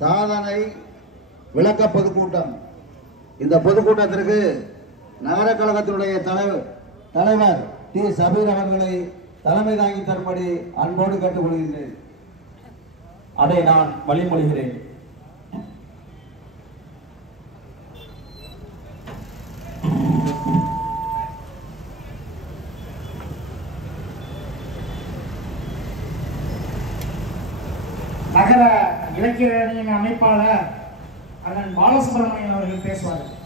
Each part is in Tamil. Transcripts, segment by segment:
சாதனை விளக்க பொதுக்கூட்டம். இந்த பொதுக்கூட்டத்திற்கு நகர கழகத்தினுடைய தலைவர் டி. சபீர் அவர்களை தலைமை தாங்கி தரும்படி அன்போடு கேட்டுக்கொள்கின்றேன். அதை நான் வழிமொழிகிறேன். நகர இலக்கிய அணியின் அமைப்பாளர் அண்ணன் பாலசுப்ரமணியன் அவர்கள் பேசுவார்கள்.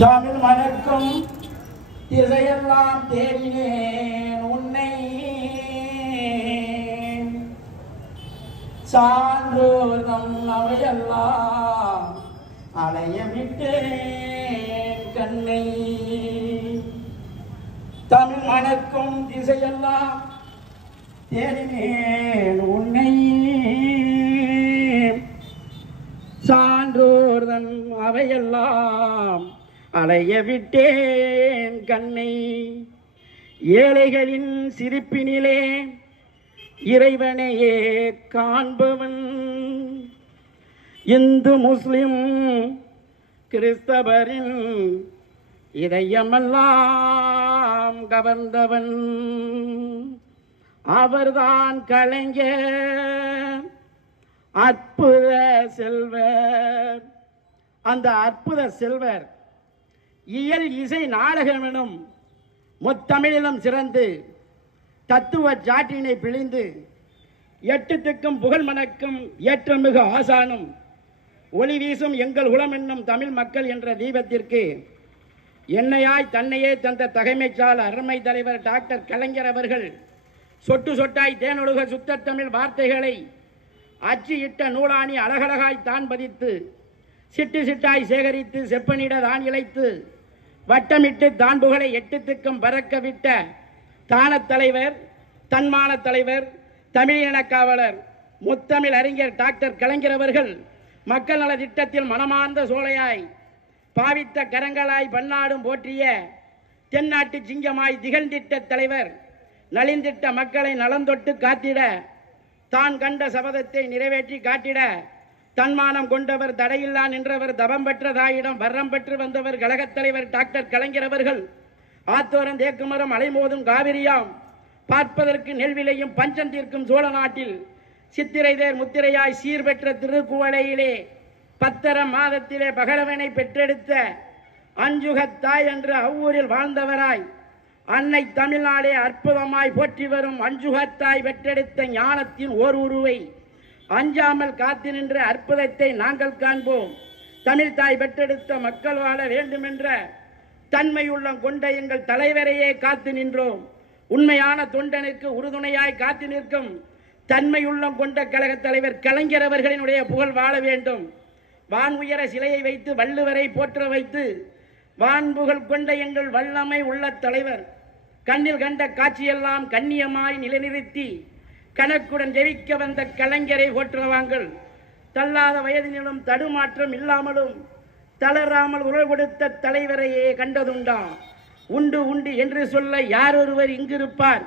தமிழ் மணக்கும் திசையெல்லாம் தேடினேன் உன்னை, சான்றோர்தம் அவையெல்லாம் அலைய விட்டேன் கண்ணை. தமிழ் மணக்கும் திசையெல்லாம் தேடினேன் உன்னை, சான்றோர்தம் அவையெல்லாம் அலைய விட்டேன் கண்ணை. ஏழைகளின் சிரிப்பினிலே இறைவனையே காண்பவன், இந்து முஸ்லிம் கிறிஸ்தவரின் இதயமெல்லாம் கவர்ந்தவன், அவர்தான் கலைஞர் அற்புத செல்வர். அந்த அற்புத செல்வர் இயல் இசை நாடகம் எனும் முத்தமிழிலும் சிறந்து தத்துவ ஜாட்டினை பிழிந்து எட்டுத்துக்கும் புகழ் மணக்கும் ஏற்றமிகு ஆசானும் ஒளி வீசும் எங்கள் குலம் என்னும் தமிழ் மக்கள் என்ற தீபத்திற்கு என்னையாய் தன்னையே தந்த தகைமைச்சால் அருமை தலைவர் டாக்டர் கலைஞர் அவர்கள் சொட்டு சொட்டாய் தேனொழுக சுத்த தமிழ் வார்த்தைகளை அச்சு இட்ட நூலாணி அழகழகாய் தான் பதித்து சிட்டு சிட்டாய் சேகரித்து செப்பனிட தான் இழைத்து வட்டமிட்டு தான் புகழை எட்டுத்துக்கும் பறக்க விட்ட தானத் தலைவர், தன்மான தலைவர், தமிழின காவலர், முத்தமிழ் அறிஞர் டாக்டர் கலைஞர் அவர்கள் மக்கள் நல திட்டத்தில் மனமார்ந்த சோலையாய் பாவித்த கரங்களாய் பன்னாடும் போற்றிய தென்னாட்டு சிங்கமாய் திகழ்ந்திட்ட தலைவர் நலிந்திட்ட மக்களை நலந்தொட்டு காத்திட தான் கண்ட சபதத்தை நிறைவேற்றி காட்டிட தன்மானம் கொண்டவர், தடையில்லா நின்றவர், தபம் பெற்ற தாயிடம் வர்றம் பெற்று வந்தவர் கழகத் தலைவர் டாக்டர் கலைஞர் அவர்கள் ஆத்தோரம் தேக்குமரம் அலைமோதும் காவிரியாம் பார்ப்பதற்கு நெல்விலையும் பஞ்சம் தீர்க்கும் சோழ நாட்டில் சித்திரை தேர் முத்திரையாய் சீர்பெற்ற திருக்குவளையிலே 10 மாதத்திலே பகலவனை பெற்றெடுத்த அஞ்சுகத்தாய் என்று அவ்வூரில் வாழ்ந்தவராய் அன்னை தமிழ்நாடே அற்புதமாய் போற்றி வரும் அஞ்சுகத்தாய் பெற்றெடுத்த ஞானத்தின் ஓர் உருவை அஞ்சாமல் காத்து நின்ற அற்புதத்தை நாங்கள் காண்போம். தமிழ் தாய் பெற்றெடுத்த மக்கள் வாழ வேண்டுமென்ற தன்மையுள்ளம் கொண்ட எங்கள் தலைவரையே காத்து நின்றோம். உண்மையான தொண்டனுக்கு உறுதுணையாய் காத்து நிற்கும் தன்மையுள்ளம் கொண்ட கழகத் தலைவர் கலைஞர் அவர்களினுடைய புகழ் வாழ வேண்டும். வான் உயர சிலையை வைத்து வள்ளுவரை போற்ற வைத்து வான்புகழ் கொண்ட எங்கள் வல்லமை உள்ள தலைவர் கண்ணில் கண்ட காட்சியெல்லாம் கண்ணியமாய் நிலைநிறுத்தி கணக்குடன் ஜெயிக்க வந்த கலைஞரை போற்றுவாங்கள். தள்ளாத வயதினிலும் தடுமாற்றம் இல்லாமலும் தளராமல் உறவு கொடுத்த தலைவரையே கண்டதுண்டா? உண்டு உண்டு என்று சொல்ல யார் ஒருவர் இங்கிருப்பார்?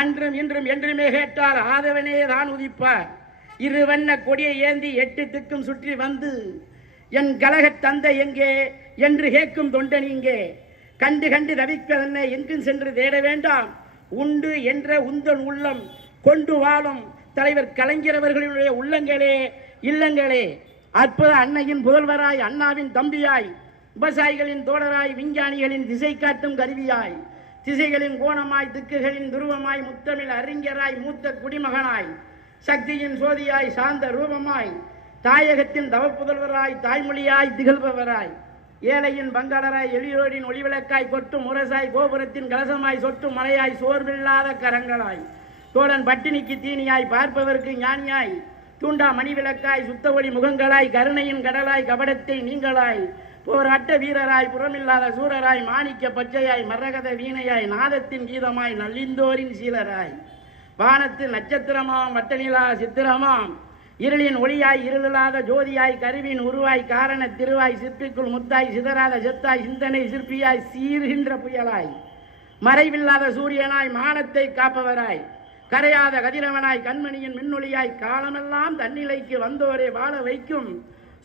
அன்றும் இன்றும் என்றுமே கேட்டார் ஆதவனே தான் உதிப்பார். இரு வண்ண கொடியை ஏந்தி 8 திக்கும் சுற்றி வந்து என் கழகத் தந்தை எங்கே என்று கேட்கும் தொண்டன் இங்கே. கண்டு கண்டு தவிப்பதென்ன, எங்கும் சென்று தேட வேண்டாம். உண்டு என்ற உந்தன் உள்ளம் கொண்டு வாழும் தலைவர் கலைஞர் அவர்களுடைய உள்ளங்களே இல்லங்களே. அற்புத அன்னையின் புதல்வராய், அண்ணாவின் தம்பியாய், விவசாயிகளின் தோழராய், விஞ்ஞானிகளின் திசை காட்டும் கருவியாய், திசைகளின் கோணமாய், திக்குகளின் துருவமாய், முத்தமிழ் அறிஞராய், மூத்த குடிமகனாய், சக்தியின் சோதியாய், சாந்த ரூபமாய், தாயகத்தின் தவப்புதல்வராய், தாய்மொழியாய் திகழ்பவராய், ஏழையின் பங்காளராய், எளியோரின் ஒளிவிளக்காய், கொட்டும் முரசாய், கோபுரத்தின் கலசமாய், சொட்டும் மலையாய், சோர்வில்லாத கரங்களாய், தோழன் பட்டினிக்கு தீனியாய், பார்ப்பவருக்கு ஞானியாய், தூண்டா மணி விளக்காய், சுத்த ஒளி முகங்களாய், கருணையின் கடலாய், கபடத்தை நீங்களாய், போராட்ட வீரராய், புறமில்லாத சூரராய், மாணிக்க பச்சையாய், மரகத வீணையாய், நாதத்தின் கீதமாய், நல்லிந்தோரின் சீலராய், வானத்து நட்சத்திரமாம், வட்டநிலா சித்திரமாம், இருளின் ஒளியாய் இருளில்லாத ஜோதியாய் கருவின் உருவாய் காரண திருவாய் சிற்பிக்குள் முத்தாய் சிதறாத செத்தாய் சிந்தனை சிற்பியாய் சீர்கின்ற புயலாய் மறைவில்லாத சூரியனாய் மானத்தை காப்பவராய் கரையாத கதிரவனாய் கண்மணியின் மின்னொளியாய் காலமெல்லாம் தன்னிலைக்கு வந்தோரே வாழ வைக்கும்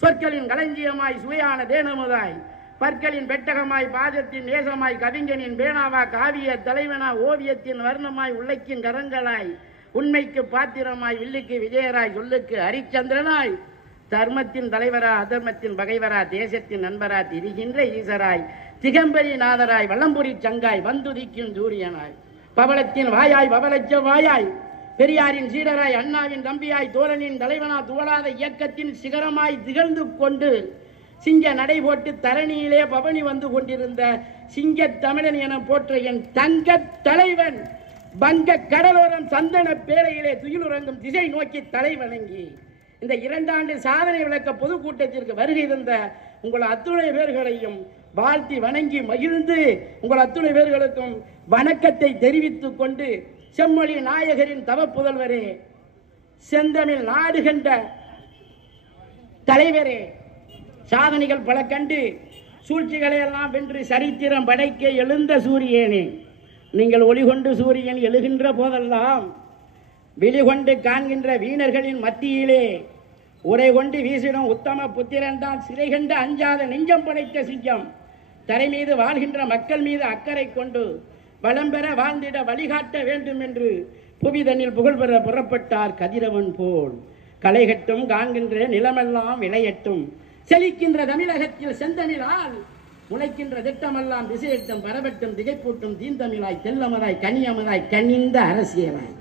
சொற்களின் களஞ்சியமாய் சுவையான தேனமுதாய் பற்களின் பெட்டகமாய் பாதத்தின் நேசமாய் கவிஞனின் பேனாவா காவிய தலைவனா ஓவியத்தின் வர்ணமாய் உள்ளக்கின் கரங்களாய் உண்மைக்கு பாத்திரமாய் வில்லுக்கு விஜயராய் சொல்லுக்கு ஹரிச்சந்திரனாய் தர்மத்தின் தலைவரா அதர்மத்தின் பகைவரா தேசத்தின் நண்பரா திரிகின்ற ஈசராய் திகம்பரி நாதராய் வல்லம்புரி சங்காய் வந்துதிக்கும் சூரியனாய் பவளத்தின் வாயாய் பவளச்ச வாயாய் பெரியாரின் சீடராய் அண்ணாவின் தம்பியாய் தோழனின் தலைவனா துவளாத இயக்கத்தின் சிகரமாய் திகழ்ந்து கொண்டு சிங்க நடை போட்டு தரணியிலே பவனி வந்து கொண்டிருந்த சிங்க தமிழன் என போற்ற என் தங்க தலைவன் வங்க கடலோரம் சந்தன பேரையிலே துயிலுறங்கும் திசை நோக்கி தலை வணங்கி இந்த 2 ஆண்டு சாதனை விளக்க பொதுக்கூட்டத்திற்கு வருகை தந்த உங்கள் அத்துணை பேர்களையும் வாழ்த்தி வணங்கி மகிழ்ந்து உங்கள் அத்துணை பேர்களுக்கும் வணக்கத்தை தெரிவித்துக் கொண்டு செம்மொழி நாயகரின் தவப்புதல்வரே, செந்தமிழ் நாடு கண்ட தலைவரே, சாதனைகள் பல கண்டு சூழ்ச்சிகளை எல்லாம் வென்று சரித்திரம் படைக்க எழுந்த சூரியனே, நீங்கள் ஒளிகொண்டு சூரியன் எழுகின்ற போதெல்லாம் வெளிகொண்டு காண்கின்ற வீணர்களின் மத்தியிலே உரை கொண்டு வீசிடும் உத்தம புத்திரன் தான் சிறை கண்டு அஞ்சாத நெஞ்சம் படைத்த சிங்கம். தரை மீது வாழ்கின்ற மக்கள் மீது அக்கறை கொண்டு வளம் பெற வாழ்ந்திட வழிகாட்ட வேண்டும் என்று புவிதனில் புகழ்பெற புறப்பட்டார் கதிரவன் போல். களைகட்டும் காண்கின்ற நிலமெல்லாம் விளையட்டும், செழிக்கின்ற தமிழகத்தில் செந்தமிழால் முளைக்கின்ற திட்டமெல்லாம் திசையட்டும் பரவட்டும் திகைப்பூட்டும் தீந்தமிழாய் தெல்லமதாய் கனியமதாய் கனிந்த அரசியலாய்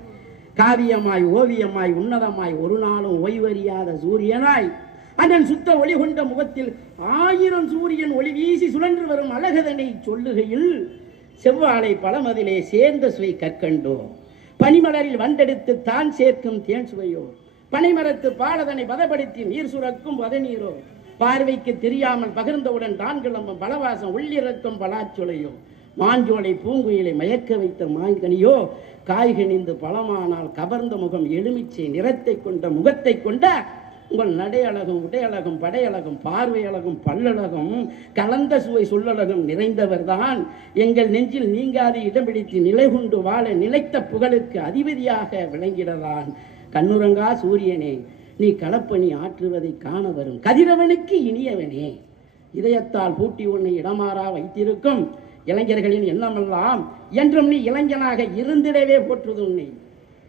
காவியமாய் ஓவியமாய் உன்னதமாய் ஒரு நாளும் ஓய்வறியாத சூரியனாய் அதன் சுத்த ஒளி கொண்ட முகத்தில் 1000 சூரியன் ஒளி வீசி சுழன்று வரும் அழகதனை சொல்லுகையில் செவ்வாழை பழமதிலே சேர்ந்த சுவை கற்கண்டோ, பனிமலரில் வண்டெடுத்து தான் சேர்க்கும் தேன் சுவையோ, பனைமரத்து பாலதனை பதப்படுத்தி நீர் சுரக்கும் பதநீரோ, பார்வைக்கு தெரியாமல் பகிர்ந்தவுடன் தான் கிளம்பும் பலவாசம் உள்ளிறக்கும் பலாச்சொலையோ, மாஞ்சோலை பூங்குயிலை மயக்க வைத்த மாங்கனியோ, காய்கனிந்து பழமானால் கவர்ந்த முகம் எலுமிச்சை நிறத்தை கொண்ட முகத்தை கொண்ட உங்கள் நடையழகும் உடையழகும் படையழகும் பார்வையழகும் பல்லழகும் கலந்த சுவை சொல்லழகும் நிறைந்தவர் தான் எங்கள் நெஞ்சில் நீங்காது இடம் பிடித்து நிலை கொண்டு வாழ நிலைத்த புகழுக்கு அதிபதியாக விளங்கிடலாம். கண்ணுறங்கா சூரியனே, நீ களப்பணி ஆற்றுவதை காண வரும் கதிரவனுக்கு இனியவனே, இதயத்தால் பூட்டி உன்னை இடமாறா வைத்திருக்கும் இளைஞர்களின் எண்ணமெல்லாம் என்றும் நீ இளைஞனாக இருந்திடவே போற்றுது உன்னை.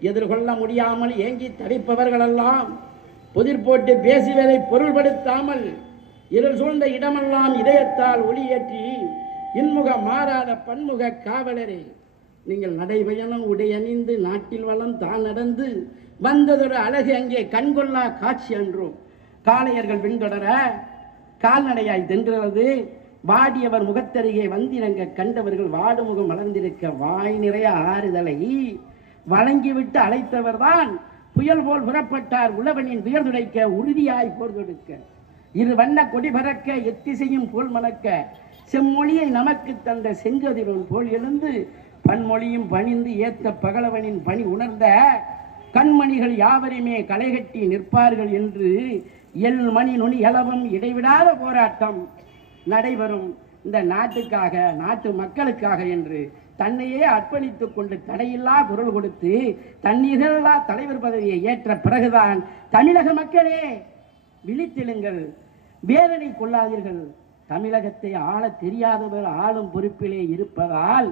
எதிர்கொள்ள முடியாமல் ஏங்கி தவிப்பவர்களெல்லாம் புதிர் போட்டு பேசுவதை பொருள்படுத்தாமல் இருள் சூழ்ந்த இடமெல்லாம் இதயத்தால் ஒளியேற்றி இன்முக மாறாத பன்முக காவலரே, நீங்கள் நடைபயணம் உடையணிந்து நாட்டில் வளம் தான் நடந்து வந்ததொரு அழகு அங்கே கண்கொள்ளா காட்சி அன்றோம். காளையர்கள் பின்தொடர கால்நடையாய் தென்றது வாடியவர் முகத்தருகே வந்திறங்க கண்டவர்கள் வாடுமுகம் வளர்ந்திருக்க வாய் நிறைய ஆறுதலை வழங்கிவிட்டு அழைத்தவர் தான் புயல் போல் புறப்பட்டார் உழவனின் துயர் துடைக்க உறுதியாய் போர் தொடுக்க. இரு வண்ண கொடி பறக்க எத்திசையும் போல் மணக்க செம்மொழியை நமக்கு தந்த செங்கதிரோன் போல் எழுந்து பன்மொழியும் பணிந்து ஏத்த பகலவனின் பணி உணர்ந்த கண்மணிகள் யாவருமே களைகட்டி நிற்பார்கள் என்று எல் மணி நுனி எலவும் இடைவிடாத போராட்டம் நடைபெறும் இந்த நாட்டுக்காக நாட்டு மக்களுக்காக என்று தன்னையே அர்ப்பணித்துக் கொண்டு தடையில்லா குரல் கொடுத்து தன்னிகழா தலைவர் பதவியை ஏற்ற பிறகுதான் தமிழக மக்களே விழித்தெழுங்கள், வேதனை கொள்ளாதீர்கள், தமிழகத்தை ஆள தெரியாதவர் ஆளும் பொறுப்பிலே இருப்பதால்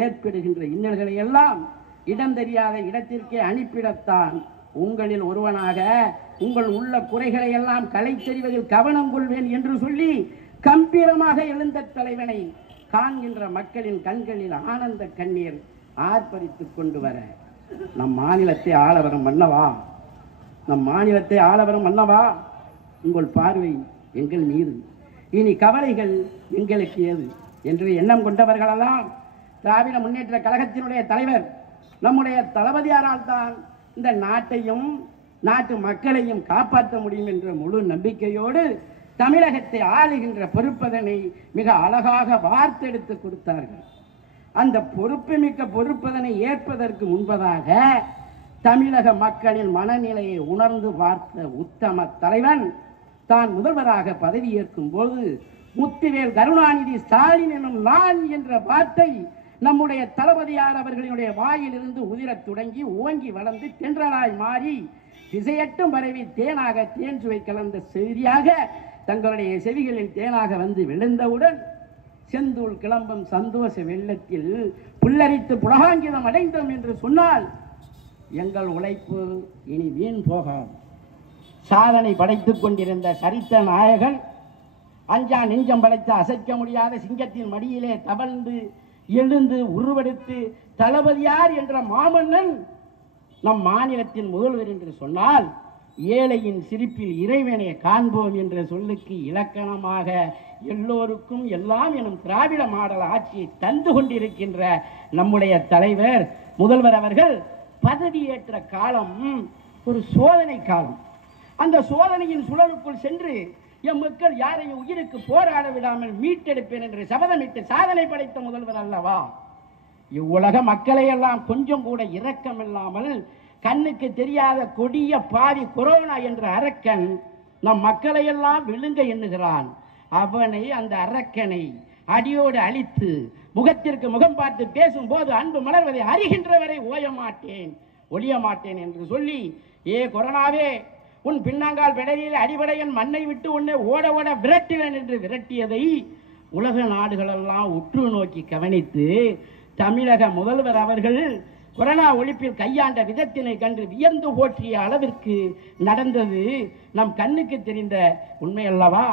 ஏற்படுகின்ற இன்னல்களை எல்லாம் இடம் தெரியாத இடத்திற்கே அனுப்பிடத்தான் உங்களில் ஒருவனாக உங்கள் உள்ள குறைகளை எல்லாம் கலை தெரிவதில் கவனம் கொள்வேன் என்று சொல்லி கம்பீரமாக எழுந்த தலைவனை காண்கின்ற மக்களின் கண்களில் ஆனந்த கண்ணீர் ஆர்ப்பரித்துக் கொண்டு வர நம் மாநிலத்தை ஆளவரம் மன்னவா, நம் மாநிலத்தை ஆளவரம் மன்னவா, உங்கள் பார்வை எங்கள் மீது, இனி கவலைகள் எங்களுக்கு ஏது என்று எண்ணம் கொண்டவர்களெல்லாம் திராவிட முன்னேற்ற கழகத்தினுடைய தலைவர் நம்முடைய தளபதியாரால் தான் இந்த நாட்டையும் நாட்டு மக்களையும் காப்பாற்ற முடியும் என்ற முழு நம்பிக்கையோடு தமிழகத்தை ஆளுகின்ற பொறுப்பதனை மிக அழகாக வார்த்தெடுத்து கொடுத்தார்கள். அந்த பொறுப்பு மிக்க பொறுப்பதனை ஏற்பதற்கு முன்பதாக தமிழக மக்களின் மனநிலையை உணர்ந்து பார்த்த உத்தம தலைவன் தான் முதல்வராக பதவியேற்கும் போது முத்துவேல் கருணாநிதி ஸ்டாலின் எனும் நான் என்ற வார்த்தை நம்முடைய தளபதியார் அவர்களினுடைய வாயிலிருந்து உதிரத் தொடங்கி ஓங்கி வளர்ந்து தென்றலாய் மாறி திசையட்டும் பரவி தேனாக தேன் சுவை கலந்த செய்தியாக தங்களுடைய செவிகளில் தேனாக வந்து விழுந்தவுடன் செந்தூள் கிளம்பும் சந்தோஷ வெள்ளத்தில் புல்லரித்து புலகாங்கிதம் அடைந்தோம் என்று சொன்னால் எங்கள் உழைப்பு இனி வீண் போகாது. சாதனை படைத்துக் கொண்டிருந்த சரித்திர நாயகன் அஞ்சா நெஞ்சம் படைத்த அசைக்க முடியாத சிங்கத்தின் மடியிலே தவழ்ந்து எழுந்து உருவெடுத்து தளபதியார் என்ற மாமன்னன் நம் மாநிலத்தின் முதல்வர் என்று சொன்னால் ஏழையின் சிரிப்பில் இறைவனை காண்போம் என்ற சொல்லுக்கு இலக்கணமாக எல்லோருக்கும் எல்லாம் எனும் திராவிட மாடல் ஆட்சியை தந்து கொண்டிருக்கின்ற நம்முடைய தலைவர் முதல்வர் அவர்கள் பதவியேற்ற காலம் ஒரு சோதனை காலம். அந்த சோதனையின் சுழலுக்குள் சென்று எம் மக்கள் யாரையும் உயிருக்கு போராட விடாமல் மீட்டெடுப்பேன் என்று சபதமிட்டு சாதனை படைத்த முதல்வர் அல்லவா? இவ்வுலக மக்களை எல்லாம் கொஞ்சம் கூட இரக்கம் இல்லாமல் கண்ணுக்கு தெரியாத கொடிய பாவி கொரோனா என்ற அரக்கன் நம் மக்களை எல்லாம் விழுங்க எண்ணுகிறான். அவனை, அந்த அரக்கனை அடியோடு அழித்து முகத்திற்கு முகம் பார்த்து பேசும்போது அன்பு மலர்வதை அறிகின்றவரை ஓய மாட்டேன், ஒழிய மாட்டேன் என்று சொல்லி, ஏ கொரோனாவே, உன் பின்னாங்கால் பெடரியில் அடிபடையன் மண்ணை விட்டு உன்னை ஓட ஓட விரட்டுவேன் என்று விரட்டியதை உலக நாடுகளெல்லாம் உற்று நோக்கி கவனித்து தமிழக முதல்வர் அவர்கள் கொரோனா ஒழிப்பில் கையாண்ட விதத்தினை கண்டு வியந்து போற்றிய அளவிற்கு நடந்தது நம் கண்ணுக்கு தெரிந்த உண்மை அல்லவா?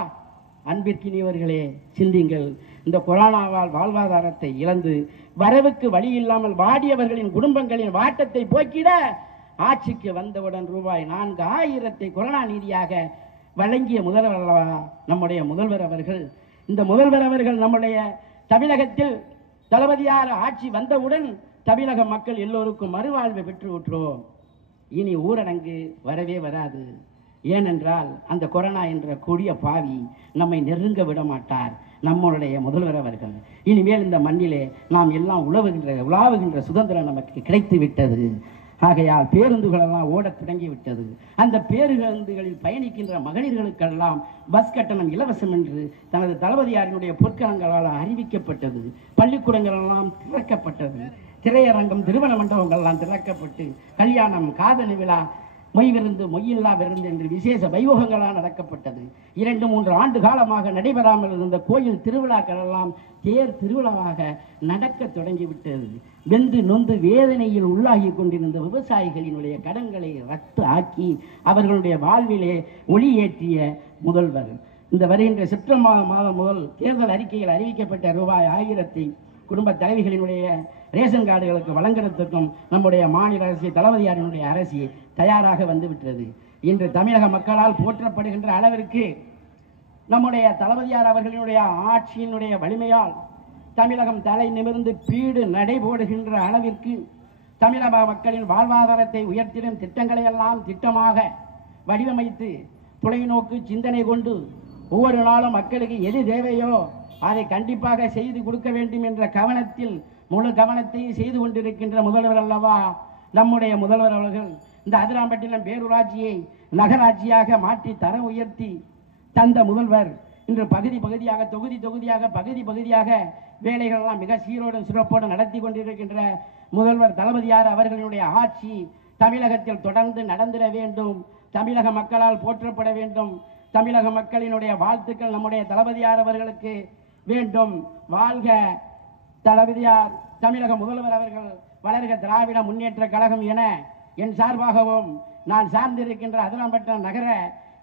அன்பிற்கினியவர்களே, சிந்திங்கள். இந்த கொரோனாவால் வாழ்வாதாரத்தை இழந்து வரவுக்கு வழி இல்லாமல் வாடியவர்களின் குடும்பங்களின் வாட்டத்தை போக்கிட ஆட்சிக்கு வந்தவுடன் ரூபாய் 4000 கொரோனா நிதியாக வழங்கிய முதல்வர் அல்லவா நம்முடைய முதல்வர் அவர்கள். இந்த முதல்வர் அவர்கள் நம்முடைய தமிழகத்தில் தளபதியார் ஆட்சி வந்தவுடன் தமிழக மக்கள் எல்லோருக்கும் மறுவாழ்வை பெற்றுவிட்டோம். இனி ஊரடங்கு வரவே வராது. ஏனென்றால் அந்த கொரோனா என்ற கொடிய பாவி நம்மை நெருங்க விட மாட்டார் நம்மளுடைய முதல்வர் அவர்கள். இனிமேல் இந்த மண்ணிலே நாம் எல்லாம் உலாவுகின்ற சுதந்திரம் நமக்கு கிடைத்து விட்டது. ஆகையால் பேருந்துகளெல்லாம் ஓடத் தொடங்கிவிட்டது. அந்த பேருந்துகளில் பயணிக்கின்ற மகளிர்களுக்கெல்லாம் பஸ் கட்டணம் இலவசம் என்று தனது தளபதியாரினுடைய பொற்களங்களால் அறிவிக்கப்பட்டது. பள்ளிக்கூடங்களெல்லாம் திறக்கப்பட்டது. திரையரங்கம், திருமண மண்டபங்கள்லாம் திறக்கப்பட்டு கல்யாணம், காதணி விழா, மொய் விருந்து, மொய்யில்லா விருந்து என்று விசேஷ வைபவங்களாக நடக்கப்பட்டது. 2-3 ஆண்டு காலமாக நடைபெறாமல் இருந்த கோயில் திருவிழாக்கள் எல்லாம் தேர் திருவிழாவாக நடக்க தொடங்கிவிட்டது. வெந்து நொந்து வேதனையில் உள்ளாகி கொண்டிருந்த விவசாயிகளினுடைய கடன்களை ரத்து ஆக்கி அவர்களுடைய வாழ்விலே ஒளியேற்றிய முதல்வர் இந்த வருகின்ற செப்டம்பர் மாதம் முதல் தேர்தல் அறிக்கையில் அறிவிக்கப்பட்ட ரூபாய் 1000 குடும்ப தலைவிகளினுடைய ரேஷன் கார்டுகளுக்கு வழங்குறதுக்கும் நம்முடைய மாநில அரசு, தளபதியாரினுடைய அரசு தயாராக வந்துவிட்டது. இன்று தமிழக மக்களால் போற்றப்படுகின்ற அளவிற்கு நம்முடைய தளபதியார் அவர்களினுடைய ஆட்சியினுடைய வலிமையால் தமிழகம் தலை நிமிர்ந்து பீடு நடைபோடுகின்ற அளவிற்கு தமிழக மக்களின் வாழ்வாதாரத்தை உயர்த்திடும் திட்டங்களை எல்லாம் திட்டமாக வடிவமைத்து தொலைநோக்கு சிந்தனை கொண்டு ஒவ்வொரு நாளும் மக்களுக்கு எது தேவையோ அதை கண்டிப்பாக செய்து கொடுக்க வேண்டும் என்ற கவனத்தில் முழு கவனத்தை செய்து கொண்டிருக்கின்ற முதல்வர் அல்லவா நம்முடைய முதல்வர் அவர்கள். இந்த அதிராம்பட்டினம் பேரூராட்சியை நகராட்சியாக மாற்றி தரம் உயர்த்தி தந்த முதல்வர் இன்று பகுதி பகுதியாக, தொகுதி தொகுதியாக, பகுதி பகுதியாக வேலைகளெல்லாம் மிக சீரோடு சிறப்போடு நடத்தி கொண்டிருக்கின்ற முதல்வர் தளபதியார் அவர்களுடைய ஆட்சி தமிழகத்தில் தொடர்ந்து நடந்திட வேண்டும். தமிழக மக்களால் போற்றப்பட வேண்டும். தமிழக மக்களினுடைய வாழ்த்துக்கள் நம்முடைய தளபதியார் அவர்களுக்கு வேண்டும். வாழ்க தளபதியார், தமிழக முதல்வர் அவர்கள், வளர்க திராவிட முன்னேற்ற கழகம் என என் சார்பாகவும் நான் சார்ந்திருக்கின்ற அதிராம்பட்டினம் நகர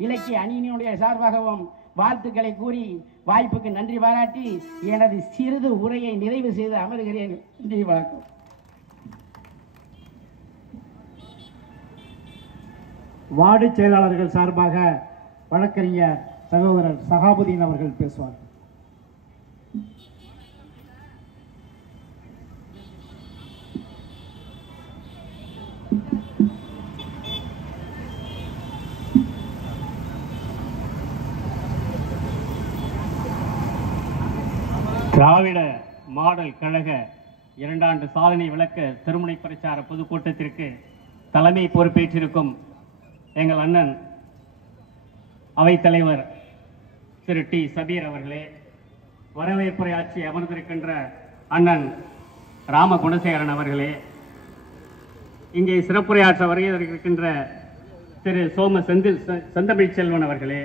இலக்கிய அணியினுடைய சார்பாகவும் வாழ்த்துக்களை கூறி வாய்ப்புக்கு நன்றி பாராட்டி எனது சிறிது உரையை நிறைவு செய்து அமர்கிறேன். நன்றி, வணக்கம். வார்டு செயலாளர்கள் சார்பாக வழக்கறிஞர் சகோதரர் சகாபுதீன் அவர்கள் பேசுவார். திராவிட மாடல் கழக 2 ஆண்டு சாதனை விளக்க திருமுனை பிரச்சார பொதுக்கூட்டத்திற்கு தலைமை பொறுப்பேற்றிருக்கும் எங்கள் அண்ணன் அவைத்தலைவர் திரு டி சபீர் அவர்களே, வரவேற்புரையாற்றி அமர்ந்திருக்கின்ற அண்ணன் ராம குணசேகரன் அவர்களே, இங்கே சிறப்புரையாற்ற வருகின்ற திரு சோம செந்தமிழ் செல்வன் அவர்களே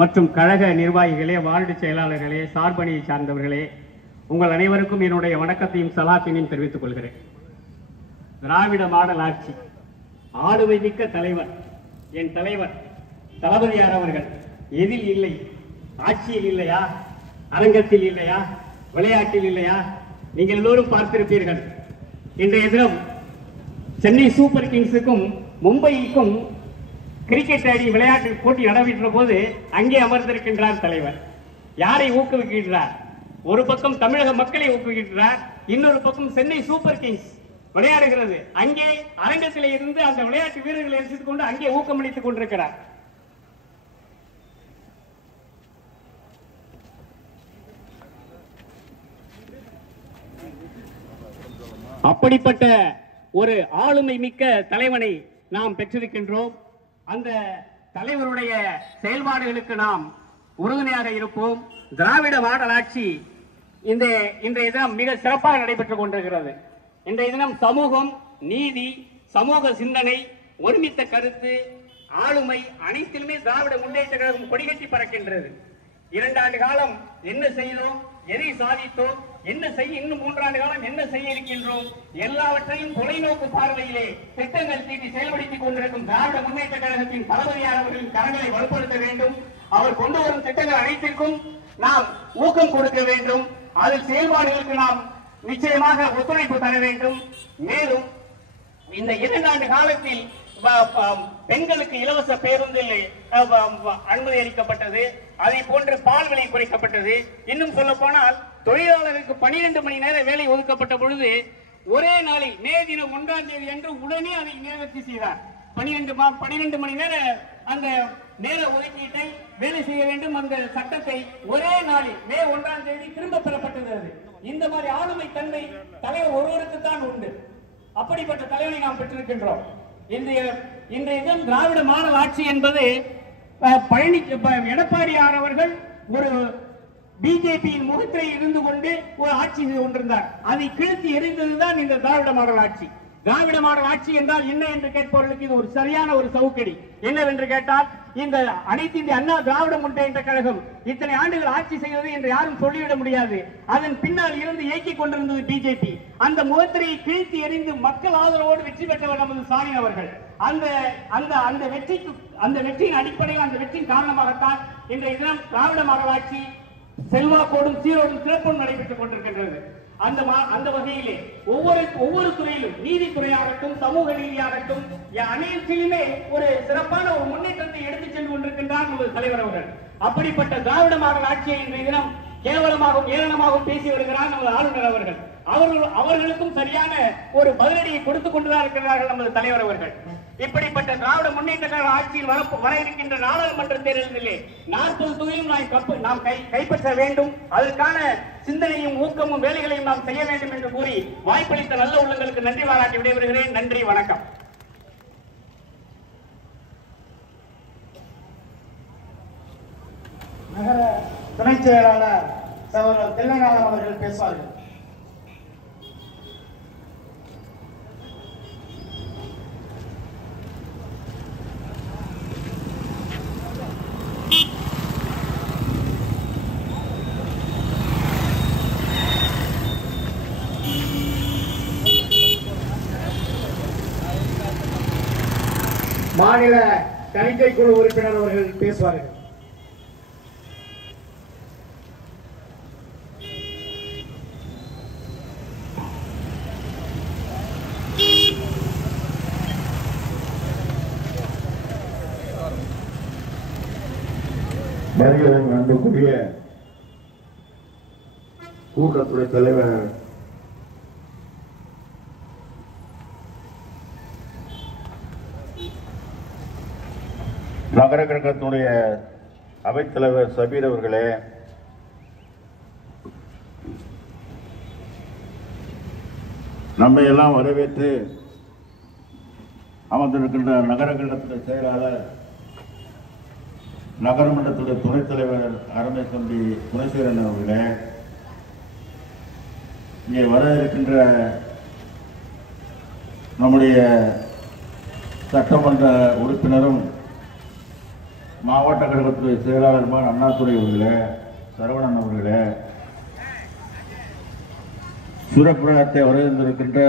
மற்றும் கழக நிர்வாகிகளே, வார்டு செயலாளர்களே, சார்பணியை சார்ந்தவர்களே, உங்கள் அனைவருக்கும் என்னுடைய வணக்கத்தையும் சலாத்தினையும் தெரிவித்துக் கொள்கிறேன். திராவிட மாடல் ஆட்சி, ஆளுமை மிக்க தலைவர், என் தலைவர் தளபதியார் அவர்கள் எதில் இல்லை? ஆட்சியில் இல்லையா? அரங்கத்தில் இல்லையா? விளையாட்டில் இல்லையா? நீங்கள் எல்லோரும் பார்த்திருப்பீர்கள். இன்றைய தினம் சென்னை சூப்பர் கிங்ஸுக்கும் மும்பைக்கும் கிரிக்கெட் அணி விளையாட்டு போட்டி நடைபெற்ற போது அங்கே அமர்ந்திருக்கின்றார் தலைவர். யாரை ஊக்குவிக்கின்றார்? ஒரு பக்கம் தமிழக மக்களை ஊக்குவிக்கின்றார், இன்னொரு பக்கம் சென்னை சூப்பர் கிங்ஸ் விளையாடுகிறது. அங்கே அரங்கத்திலே இருந்து அந்த விளையாட்டு வீரர்களை எடுத்துக் கொண்டு அங்கே ஊக்கமளித்துக் கொண்டிருக்கிறார். அப்படிப்பட்ட ஒரு ஆளுமை மிக்க தலைவனை நாம் பெற்றிருக்கின்றோம். அந்த தலைவருடைய செயல்பாடுகளுக்கு நாம் உறுதுணையாக இருப்போம். திராவிட மாடல் ஆட்சி இன்றைய தினம் மிக சிறப்பாக நடைபெற்றுக் கொண்டிருக்கிறது. இன்றைய தினம் சமூகம், நீதி, சமூக சிந்தனை, ஒருமித்த கருத்து, ஆளுமை அனைத்திலுமே திராவிட முன்னேற்ற கழகம் கொடிகட்டி பறக்கின்றது. 2 ஆண்டு காலம் என்ன செய்தோம், எதை சாதித்தோம், என்ன செய்ய இன்னும் 3 ஆண்டு காலம் என்ன செய்ய இருக்கின்றோம், எல்லாவற்றையும் தொலைநோக்கு பார்வையிலே திட்டங்கள் தீட்டி செயல்படுத்திக் கொண்டிருக்கும் திராவிட முன்னேற்ற கழகத்தின் தளபதியார் அவர்களின் கரங்களை வலுப்படுத்த வேண்டும். அவர் கொண்டு வரும் திட்டங்கள் அனைத்திற்கும் நாம் ஊக்கம் கொடுக்க வேண்டும். அதில் செயல்பாடுகளுக்கு நாம் நிச்சயமாக ஒத்துழைப்பு தர வேண்டும். மேலும் இந்த 2 ஆண்டு காலத்தில் பெண்களுக்கு இலவச பேருந்தில் அனுமதி அளிக்கப்பட்டது. அதை போன்று பால் விலை குறைக்கப்பட்டது. இன்னும் சொல்ல போனால் தொழிலாளருக்கு 12 மணி நேர வேலை ஒதுக்கப்பட்ட பொழுது ஒரே நாளில் மே தினம் 1ஆம் தேதி அன்று உடனே அதை நிவர்த்தி செய்தார். 12 மணி நேர அந்த நேர ஒதுக்கீட்டை வேலை செய்ய வேண்டும். அந்த சட்டத்தை ஒரே நாளில் மே 1ஆம் தேதி திரும்ப பெறப்பட்டது. இந்த மாதிரி ஆளுமை தன்மை தலைவர் ஒருவருக்கு தான் உண்டு. அப்படிப்பட்ட தலைவரை நாம் பெற்றிருக்கின்றோம். இன்றைய தினம் திராவிட மாடல் ஆட்சி என்பது எடப்பாடியார் அவர்கள் ஒரு பிஜேபியின் முகத்திலே இருந்து கொண்டு ஒரு ஆட்சி செய்து கொண்டிருந்தார். அதை கிழித்து எறிந்ததுதான் இந்த திராவிட மாடல் ஆட்சி. திராவிட மாடல் ஆட்சி என்றால் என்ன என்று கேட்பவர்களுக்கு இது ஒரு சரியான ஒரு சவுக்கடி. என்னவென்று கேட்டால், இந்த அனைத்து இந்திய அண்ணா திராவிட முன்னேற்ற கழகம் இத்தனை ஆண்டுகள் ஆட்சி செய்வது என்று யாரும் சொல்லிவிட முடியாது. அதன் பின்னால் இருந்து இயக்கிக் கொண்டிருந்தது பிஜேபி. அந்த முகத்திரையை கிழித்து எறிந்து மக்கள் ஆதரவோடு வெற்றி பெற்றவர் நமது ஸ்டாலின் அவர்கள். அந்த வெற்றியின் அடிப்படையில், அந்த வெற்றியின் காரணமாகத்தான் இன்றைய தினம் திராவிட மாடல் ஆட்சி செல்வாக்கோடும் சீரோடும் சிறப்பும் நடைபெற்றுக் கொண்டிருக்கின்றது. அந்த வகையிலே ஒவ்வொரு துறையிலும், நீதித்துறையாகட்டும், சமூக நீதியாகட்டும், அனைத்திலுமே ஒரு சிறப்பான ஒரு முன்னேற்றத்தை எடுத்துச் சென்று கொண்டிருக்கின்றார் நமது தலைவர் அவர்கள். அப்படிப்பட்ட திராவிட மாடல் ஆட்சியை இன்றைய தினம் கேவலமாகவும் ஏளனமாகவும் பேசி வருகிறார் நமது ஆளுநர் அவர்கள். அவர்களுக்கும் சரியான ஒரு பதிலடியை கொடுத்துக் கொண்டுதான் இருக்கிறார்கள் நமது தலைவர் அவர்கள். இப்படிப்பட்ட திராவிட முன்னேற்ற கழக ஆட்சியில் வர இருக்கின்ற நாடாளுமன்ற தேர்தலிலே 40 தொகுதியும் நாம் கைப்பற்ற வேண்டும். அதற்கான சிந்தனையும் ஊக்கமும் வேலைகளையும் நாம் செய்ய வேண்டும் என்று கூறி வாய்ப்பளித்த நல்ல உள்ளங்களுக்கு நன்றி பாராட்டி விடைபெறுகிறேன். நன்றி, வணக்கம். நகர துணைச் செயலாளர் சகோதரர் தில்லைநாதன் அவர்கள் பேசுவார்கள். மாநில தணிக்கை குழு உறுப்பினர் அவர்கள் பேசுவார்கள். அன்புக்குரிய கூட்டத்துறை தலைவர் நகர கழகத்தினுடைய அவைத்தலைவர் சபீர் அவர்களே, நம்மை எல்லாம் வரவேற்று அமர்ந்திருக்கின்ற நகர கழகத்தின் செயலாளர், நகரமன்றத்துடைய துணைத் தலைவர் அருமை தம்பி குணசேகரன் அவர்களே, இங்கே வர இருக்கின்ற நம்முடைய சட்டமன்ற உறுப்பினரும் மாவட்ட கழகத்துடைய செயலாளருமான அண்ணாதுரை அவர்களே, சரவணன் அவர்களே, சூரப்புரத்தை வரவேற்றிருக்கின்ற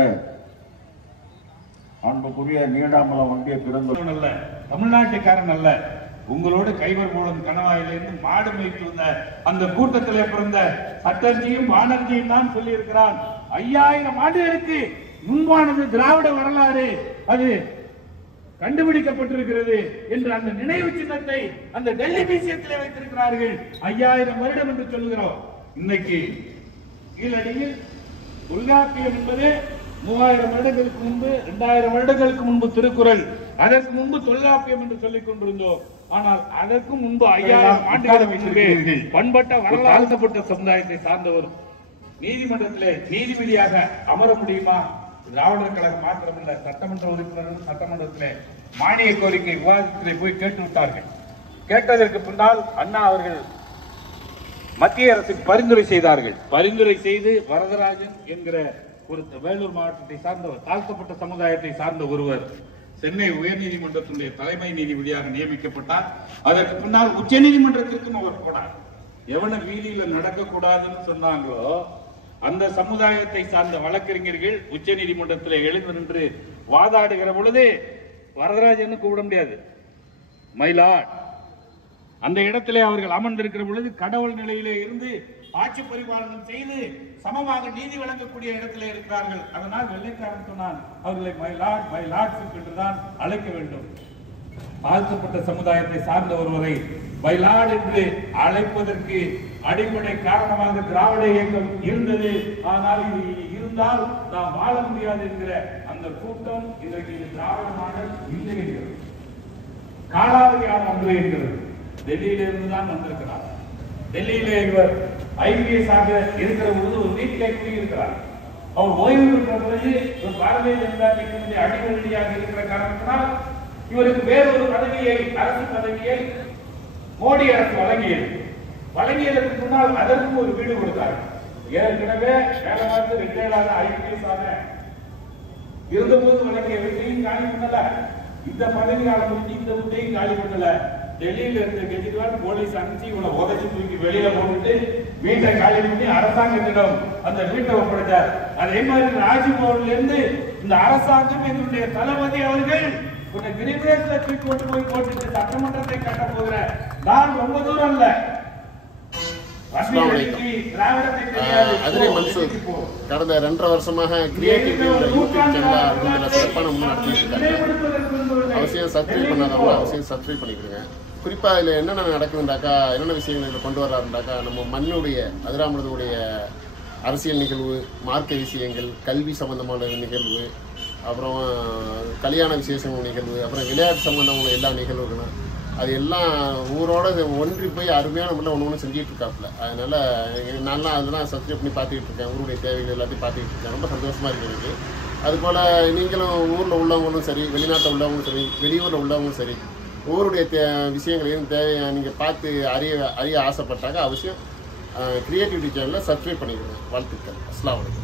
அன்புக்குரிய நீடாமலம் ஒன்றிய பிறந்தவன் அல்ல, தமிழ்நாட்டுக்காரன் அல்ல, உங்களோடு கைவர் மூலம் கணவாயிலிருந்து மாடு மேய்த்து வந்த அந்த கூட்டத்திலே பிறந்த சட்டர்ஜியும் பானர்ஜியும் தான் சொல்லி இருக்கிறான். 5000 ஆண்டுகளுக்கு முன்பானது திராவிட வரலாறு, அது கண்டுபிடிக்கப்பட்டிருக்கிறது என்று அந்த நினைவு சின்னத்தை அந்த டெல்லி மியூசியத்திலே வைத்திருக்கிறார்கள். 5000 வருடம் என்று சொல்லுகிறோம். இன்னைக்கு கீழடியில் தொல்காப்பியம் என்பது 3000 வருடங்களுக்கு முன்பு, 2000 வருடங்களுக்கு முன்பு திருக்குறள், அதற்கு முன்பு தொல்காப்பியம் என்று சொல்லிக் கொண்டிருந்தோம். ஆனால் அதற்கு முன்பு 5000 ஆண்டுகளுக்கு பண்பட்ட வரலாறுப்பட்ட சமுதாயத்தை சார்ந்தவர் நீதிமன்றத்திலே நீதிபதியாக அமர முடியுமா? திராவிடர் கழகம் மாத்திரமல்ல, சட்டமன்ற உறுப்பினர்கள் சட்டமன்றத்திலே மானிய கோரிக்கை விவாதத்திலே போய் கேட்டு விட்டார்கள். கேட்டதற்கு பின்னால் அண்ணா அவர்கள் மத்திய அரசுக்கு பரிந்துரை செய்தார்கள். பரிந்துரை செய்து வரதராஜன் என்கிற ஒரு வேலூர் மாவட்டத்தை சார்ந்தவர், தாழ்த்தப்பட்ட சமுதாயத்தை சார்ந்த ஒருவர் சென்னை உயர்நீதிமன்றத்தினுடைய தலைமை நீதிபதியாக நியமிக்கப்பட்டார். அதற்கு பின்னால் உச்ச நீதிமன்றத்திற்கும் அவர் போனார். எவன வீதியில நடக்கக்கூடாதுன்னு சொன்னாங்களோ அந்த சமுதாயத்தை சார்ந்த வழக்கறிஞர்கள் உச்ச நீதிமன்றத்தில் எழுந்து நின்று வாதாடுகிற பொழுது வரதராஜன் கூப்பிட முடியாது, மயிலாட் அந்த இடத்திலே அவர்கள் அமர்ந்திருக்கிற பொழுது கடவுள் நிலையிலே இருந்து ஆட்சி பரிபாலனம் செய்து சமமாக நீதி வழங்கக்கூடிய இடத்திலே இருக்கிறார்கள். அதனால் வெள்ளைக்காரன் சொன்னான், அவர்களை மயிலாட் மயிலாட் என்றுதான் அழைக்க வேண்டும். தாழ்த்தப்பட்ட சமுதாயத்தை சார்ந்த ஒருவரை மயிலாட் என்று அழைப்பதற்கு அடிப்படை காரணமாக திராவிட இயக்கம் இருந்தது. ஆனால் இது இருந்தால் நாம் வாழ முடியாது என்கிற அந்த கூட்டம் இன்றைக்கு திராவிட மாடல் இல்லை என்கிறது. காலாவதியான ஒன்று என்கிறது. டெல்லியில இருந்துதான் வந்திருக்கிறார். டெல்லியிலே இவர் IPS ஆக இருக்கிற பொழுது ஒரு வீட்டிலே கூறியிருக்கிறார். அவர் ஓய்வு பெற்ற பிறகு ஒரு பாரதிய ஜனதா கட்சியினுடைய அடிவரடியாக இருக்கிற காரணத்தினால் இவருக்கு வேறொரு பதவியை, அரசு பதவியை மோடி அரசு வழங்கியதற்கு முன்னால் அதற்கும் ஒரு வீடு கொடுத்தார். ஏற்கனவே வேலை பார்த்து ரிட்டையர்டான IPS ஆக இருந்தபோது வழங்கிய வீட்டையும் காலி பண்ணல, இந்த பதவி காலம் இந்த வீட்டையும் காலி பண்ணல. டெல்லியில இருந்த கெஜ்ரிவால் போலீஸ் அனுப்பிச்சு இவனை உதச்சி தூக்கி வெளியில போட்டுட்டு வீட்டை காலி பண்ணி அரசாங்கத்திடம் அந்த வீட்டை ஒப்படைத்தார். அதே மாதிரி ராஜ்பவன்ல இருந்து இந்த அரசாங்கம் இதனுடைய தளபதி அவர்கள் உன்னை கிரிமினேஷன்ல தூக்கி கொண்டு போய் போட்டு சட்டமன்றத்தை கட்ட போகிற நான் ரொம்ப தூரம் இல்ல. அதிரை மன்சூர் கடந்த 2.5 வருஷமாக கிரியேட்டிவிட்டி யூடியூப் சேனல் சிறப்பான முன்னே நடத்திட்டு இருக்காங்க. அவசியம் சப்ஸ்கிரைப் பண்ணாதவங்க அவசியம் சப்ஸ்கிரைப் பண்ணிக்கிறேங்க. குறிப்பாக இதில் என்னென்ன நடக்குதுண்டாக்கா, என்னென்ன விஷயங்கள் இதில் கொண்டு வர்றாருண்டாக்கா, நம்ம மண்ணுடைய அதிராமரத்துடைய அரசியல் நிகழ்வு, மார்க்க விஷயங்கள், கல்வி சம்பந்தமான நிகழ்வு, அப்புறம் கல்யாண விசேஷங்கள் நிகழ்வு, அப்புறம் விளையாட்டு சம்பந்தமான எல்லா நிகழ்வுகளும் அது எல்லாம் ஊரோட ஒன்றி போய் அருமையான முறையில் ஒன்று செஞ்சுட்டு இருக்காப்புல. அதனால நான்லாம் அதெல்லாம் சப்ஸ்கிரைப் பண்ணி பார்த்துக்கிட்டு இருக்கேன். ஊருடைய தேவைகள் எல்லாத்தையும் பார்த்துக்கிட்டு இருக்கேன். ரொம்ப சந்தோஷமா இருக்கு எனக்கு. அதுபோல் நீங்களும் ஊரில் உள்ளவங்களும் சரி, வெளிநாட்டில் உள்ளவங்களும் சரி, வெளியூரில் உள்ளவங்களும் சரி, ஊருடைய விஷயங்கள் எதுவும் தேவையான நீங்கள் பார்த்து அறிய ஆசைப்பட்டாங்க அவசியம் கிரியேட்டிவிட்டி சேனலில் சப்ஸ்கிரைப் பண்ணிக்கிறேன். வாழ்த்துக்கள். அஸ்ஸலாமு அலைக்கும்.